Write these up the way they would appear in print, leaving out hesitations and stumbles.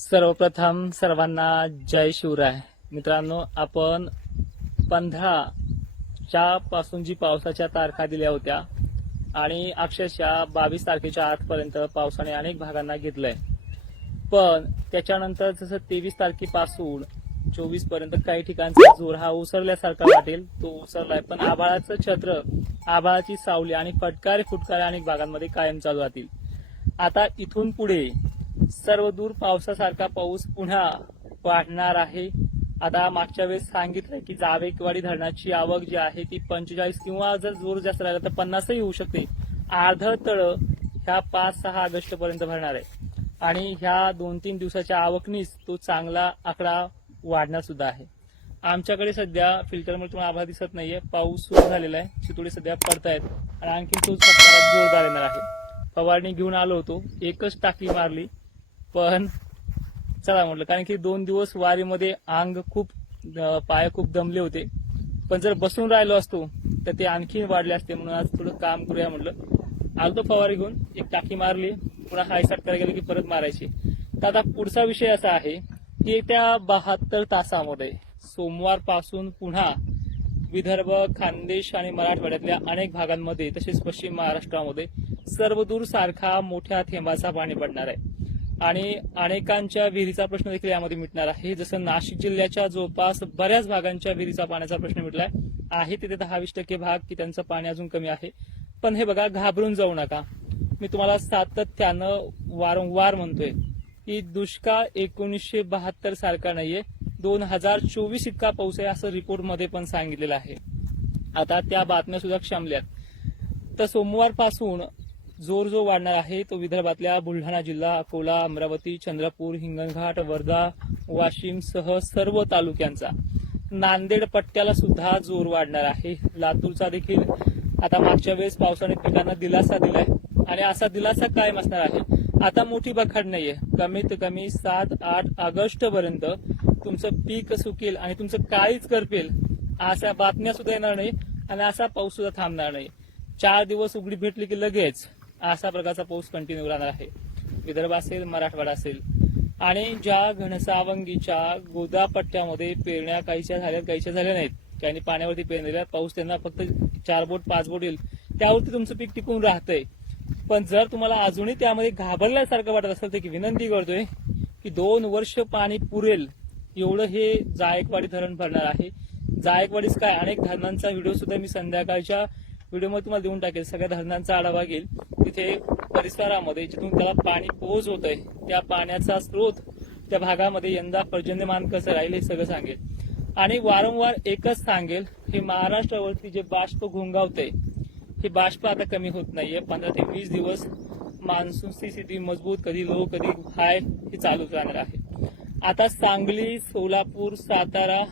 सर्वप्रथम सर्वांना जय शिवराय. मित्रांनो, आपण 15 पासून जी पावसाच्या तारखा दिल्या होत्या आणि अक्षरशः 22 तारखेच्या आतपर्यंत पावसाने अनेक भागांना घेतलंय. पण त्याच्यानंतर जसं 23 तारखेपासून 24 पर्यंत काही ठिकाणचा जोर हा उसरल्यासारखा वाटेल, तो उसरलाय. पण आभाळाचं छत्र, आभाळाची सावली आणि फटकारे अनेक भागांमध्ये कायम चालू राहतील. आता इथून पुढे सर्वदूर पावसासारखा पाऊस पुन्हा वाढणार आहे. आता मागच्या वेळेस सांगितलंय की जावेकवाडी धरणाची आवक जी आहे ती 45 किंवा जर जोर जास्त राहिला तर 50 होऊ शकते. अर्ध तळ ह्या 5-6 ऑगस्ट पर्यंत भरणार आहे आणि ह्या 2-3 दिवसाच्या आवकनीच तो चांगला आकडा वाढणार सुद्धा आहे. आमच्याकडे सध्या फिल्टरमध्ये तुम्हाला आभाळ दिसत नाहीये, पाऊस सुरू झालेला आहे, चितोडे सध्या पडतायत आणि आणखी तोच फटका जोरदार येणार आहे. फवारणी घेऊन आलो होतो, एकच टाकी मारली, पण चला म्हटलं, कारण की 2 दिवस वारीमध्ये पाय खूप दमले होते. पण जर बसून राहिलो असतो तर ते आणखी वाढले असते. म्हणून आज थोडं काम करूया म्हटलं, आलतो फवारी घेऊन, एक टाकी मारली, पुन्हा हायसाट करायला गेलं की परत मारायची. तर आता पुढचा विषय असा आहे की येत्या 72 तासामध्ये सोमवार पासून पुन्हा विदर्भ, खानदेश आणि मराठवाड्यातल्या अनेक भागांमध्ये तसेच पश्चिम महाराष्ट्रामध्ये सर्वदूर सारखा मोठ्या थेंबाचा पाणी पडणार आहे आणि अनेकांच्या विहिरीचा प्रश्न देखील यामध्ये मिटणार आहे. जसं नाशिक जिल्ह्याच्या जवळपास बऱ्याच भागांच्या विहिरीचा पाण्याचा प्रश्न मिटलाय आहे. तिथे 10-20% भाग की त्यांचं पाणी अजून कमी आहे. पण हे बघा, घाबरून जाऊ नका. मी तुम्हाला सातत्यानं वारंवार म्हणतोय की दुष्काळ 1972 सारखा नाहीये, 2024 इतका पाऊस आहे असं रिपोर्टमध्ये पण सांगितलेलं आहे. आता त्या बातम्या सुद्धा क्षमल्यात. तर सोमवारपासून जोर जो वाढणार आहे तो विदर्भातल्या बुलढाणा जिल्हा, अकोला, अमरावती, चंद्रपूर, हिंगणघाट, वर्धा, वाशिम सह सर्व तालुक्यांचा, नांदेड पट्ट्याला सुद्धा जोर वाढणार आहे. लातूरचा देखील आता मागच्या वेळेस पावसाने पिकांना दिलासा दिलाय आणि असा दिलासा कायम असणार आहे. आता मोठी बखाड नाहीये, कमीत कमी 7-8 ऑगस्ट पर्यंत तुमचं पीक सुकेल आणि तुमचं काळीच करपेल अशा बातम्या सुद्धा येणार नाही आणि असा पाऊस सुद्धा थांबणार नाही. 4 दिवस उघडी भेटली की लगेच असा प्रकारचा पाऊस कंटिन्यू राहणार आहे. विदर्भ असेल, मराठवाडा असेल आणि ज्या घनसावंगीच्या गोदा पट्ट्यामध्ये पेरण्या काहीच्या झाल्या नाहीत, त्यांनी पाण्यावरती पेरलेल्या, पाऊस त्यांना फक्त 4 बोट 5 बोट येईल, त्यावरती तुमचं पीक टिकून राहतंय. पण जर तुम्हाला अजूनही त्यामध्ये घाबरल्यासारखं वाटत असेल तर की विनंती करतोय की 2 वर्ष पाणी पुरेल एवढं हे जायकवाडी धरण भरणार आहे. जायकवाडीच काय, अनेक धरणांचा व्हिडिओ सुद्धा मी संध्याकाळच्या व्हिडिओमध्ये तुम्हाला देऊन टाकेल. सगळ्या धरणांचा आढावा घेईल. तिथे परिसरामध्ये जिथून त्याला पाणी पोहोच होत आहे त्या पाण्याचा स्रोत, त्या भागामध्ये यंदा पर्जन्यमान कसं राहील हे सगळं सांगेल. आणि वारंवार एकच सांगेल, हे महाराष्ट्रावरती जे बाष्प घोंगावतंय हे बाष्प आता कमी होत नाहीये. 15 ते 20 दिवस मान्सूनची स्थिती मजबूत, कधी लो कधी हाय, हे चालूच राहणार आहे. आता सांगली, सोलापूर, सातारा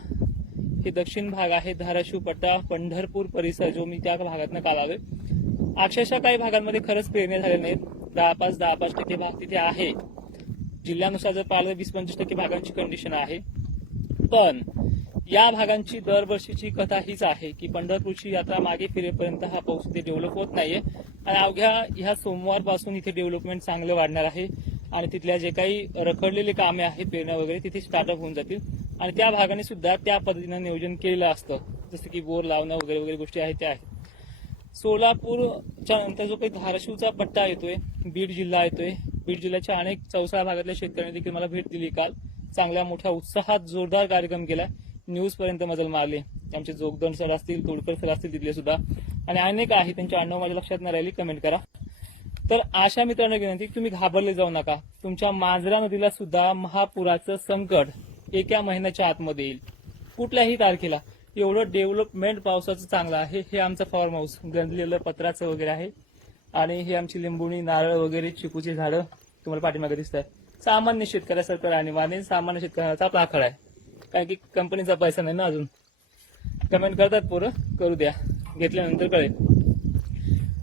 हे दक्षिण भाग आहे, धाराशिव पट्टा, पंढरपूर परिसर जो मी त्या भागातनं काल आलोय, अक्षरशः काही भागांमध्ये खरंच पेरण्या झाल्या नाहीत. 10-5% भाग तिथे आहे. जिल्ह्यानुसार जर पाहिलं 20-25% भागांची कंडिशन आहे. पण या भागांची दरवर्षीची कथा हीच आहे की पंढरपूरची यात्रा मागे फिरेपर्यंत हा पाऊस इथे डेव्हलप होत नाहीये आणि अवघ्या ह्या सोमवारपासून इथे डेव्हलपमेंट चांगलं वाढणार आहे आणि तिथल्या जे काही रखडलेले कामे आहेत, पेरण्या वगैरे, तिथे स्टार्टअप होऊन जातील आणि त्या भागाने सुद्धा त्या पद्धतीनं नियोजन केलेलं असतं, जसं की बोर लावणं वगैरे गोष्टी आहेत त्या आहेत. सोलापूरच्या नंतर जो काही धाराशिवचा पट्टा येतोय, बीड जिल्हा येतोय, बीड जिल्ह्याच्या अनेक 64 भागातल्या शेतकऱ्यांनी देखील मला भेट दिली काल. चांगल्या मोठ्या उत्साहात जोरदार कार्यक्रम केला, न्यूज पर्यंत मजल मारले. आमचे जोगदंड सर असतील, तोडकर सर असतील तिथले सुद्धा, आणि अनेक आहे, त्यांची आडनाव माझ्या लक्षात नाही राहिली, कमेंट करा. तर अशा मित्रांना विनंती, तुम्ही घाबरले जाऊ नका. तुमच्या मांजरा नदीला सुद्धा महापुराचं संकट एका महिन्याच्या आतमध्ये येईल, कुठल्याही तारखेला. एवढं डेव्हलपमेंट पावसाचं चांगलं आहे. हे आमचं फार्म हाऊस गंजलेलं पत्राचं वगैरे आहे आणि हे आमची लिंबुणी, नारळ वगैरे, चिकूची झाडं तुम्हाला पाठीमागे दिसत आहे. सामान्य शेतकऱ्यासारखं राहणीमान, सामान्य शेतकऱ्याचा आपला आखाडा आहे, कारण की कंपनीचा पैसा नाही ना अजून. कमेंट करतात पोरं, करू द्या, घेतल्यानंतर कळेल.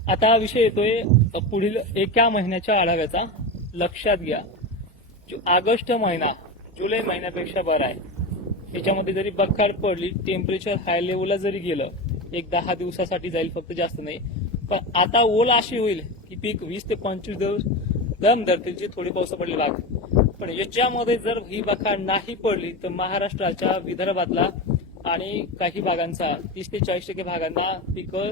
आता विषय येतोय पुढील एका महिन्याच्या आढाव्याचा. लक्षात घ्या, ऑगस्ट महिना जुलै महिन्यापेक्षा बरा आहे. याच्यामध्ये जरी बखाड पडली, टेम्परेचर हाय लेवलला जरी गेलं, एक 10 दिवसासाठी जाईल फक्त, जास्त नाही. पण आता ओल अशी होईल की पीक 20 ते 25 दिवस दम धरतील, जे थोडे पाऊस पडले भाग. पण पण याच्यामध्ये जर ही बखार नाही पडली तर महाराष्ट्राच्या विदर्भातला आणि काही भागांचा 30 ते 40% भागांना पिकं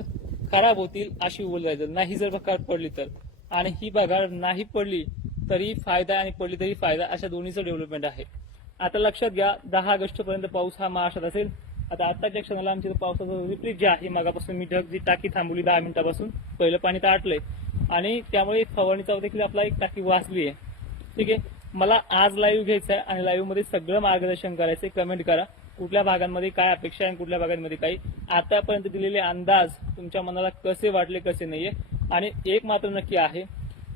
खराब होतील अशी बोलली जाते. नाही जर बखार पडली तर, आणि ही बखार नाही पडली तरी फायदा आणि पडली तरी फायदा, अशा दोन्हीचं डेव्हलपमेंट आहे. आता लक्षात घ्या 10 ऑगस्ट पर्यंत पाऊस हा महाराष्ट्रात असेल. आता आताच्या क्षणाला आमच्या पावसाचं रिपीट जे आहे, मागापासून मी ढग जी टाकी थांबवली 10 मिनिटापासून, पहिलं पाणी तर आटलंय आणि त्यामुळे फवारणीचा देखील आपला एक टाकी वाचली आहे. ठीक आहे, मला आज लाईव्ह घ्यायचं आहे आणि लाईव्ह मध्ये सगळं मार्गदर्शन करायचं. कमेंट करा कुठल्या भागांमध्ये काय अपेक्षा आहे आणि कुठल्या भागांमध्ये काही. आतापर्यंत दिलेले अंदाज तुमच्या मनाला कसे वाटले कसे नाहीये. आणि एक मात्र नक्की आहे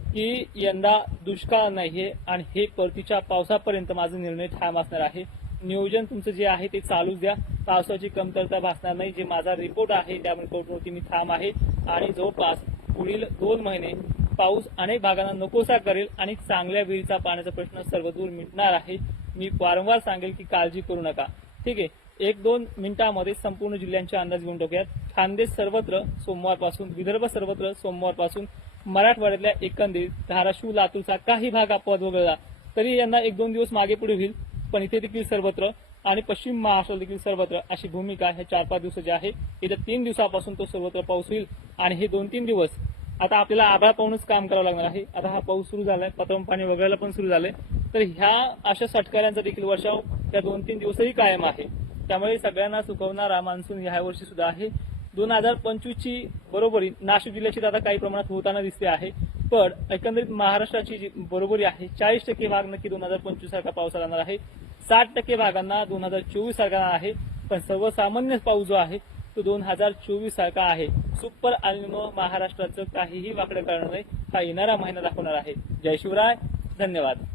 की यंदा दुष्काळ नाहीये आणि हे परतीच्या पावसापर्यंत माझा निर्णय ठाम असणार आहे. नियोजन तुमचं जे आहे ते चालूच द्या, पावसाची कमतरता भासणार नाही. जे माझा रिपोर्ट आहे त्या रिपोर्टवरती मी ठाम आहे आणि जवळपास पुढील 2 महिने पाऊस अनेक भागांना नकोसा करेल आणि चांगल्या विहिरीचा पाण्याचा प्रश्न सर्वदूर मिटणार आहे. मी वारंवार सांगेल की काळजी करू नका. ठीक आहे, 1-2 मिनिटांमध्ये संपूर्ण जिल्ह्यांचे अंदाज घेऊन टाकूयात. खानदेश सर्वत्र सोमवारपासून, विदर्भ सर्वत्र सोमवारपासून, मराठवाड्यातल्या एकंदरीत धाराशिव लातूरचा काही भाग अपवाद वगळला तरी यंदा 1-2 दिवस मागे पुढे होईल, पण इथे देखील सर्वत्र आणि पश्चिम महाराष्ट्रात देखील सर्वत्र अशी भूमिका ह्या 4-5 दिवसाची आहे. येत्या 3 दिवसापासून तो सर्वत्र पाऊस होईल आणि हे 2-3 दिवस आता आपल्याला आभाळ पाहूनच काम करावं लागणार आहे. आता हा पाऊस सुरू झालाय, पतम पाणी वगैरेला पण सुरू झालंय, तर ह्या अशा षटकाऱ्यांचा देखील वर्षाव त्या 2-3 दिवसही कायम आहे. त्यामुळे सगळ्यांना सुखवणारा मान्सून ह्या वर्षी सुद्धा आहे. 2025ची बरोबरी नाशिक जिल्ह्याची आता काही प्रमाणात होताना दिसते आहे, पण एकंदरीत महाराष्ट्राची जी बरोबरी आहे 40% भाग नक्की 2025 सारखा पाऊस राहणार आहे. 60% भागांना 2024 सारखा आहे, पण सर्वसामान्य पाऊस जो आहे तो 2024 सारखा आहे. सुपर अल्निनो महाराष्ट्राचं काहीही वाकडं करणार नाही, हा येणारा महिना दाखवणार आहे. जय शिवराय, धन्यवाद.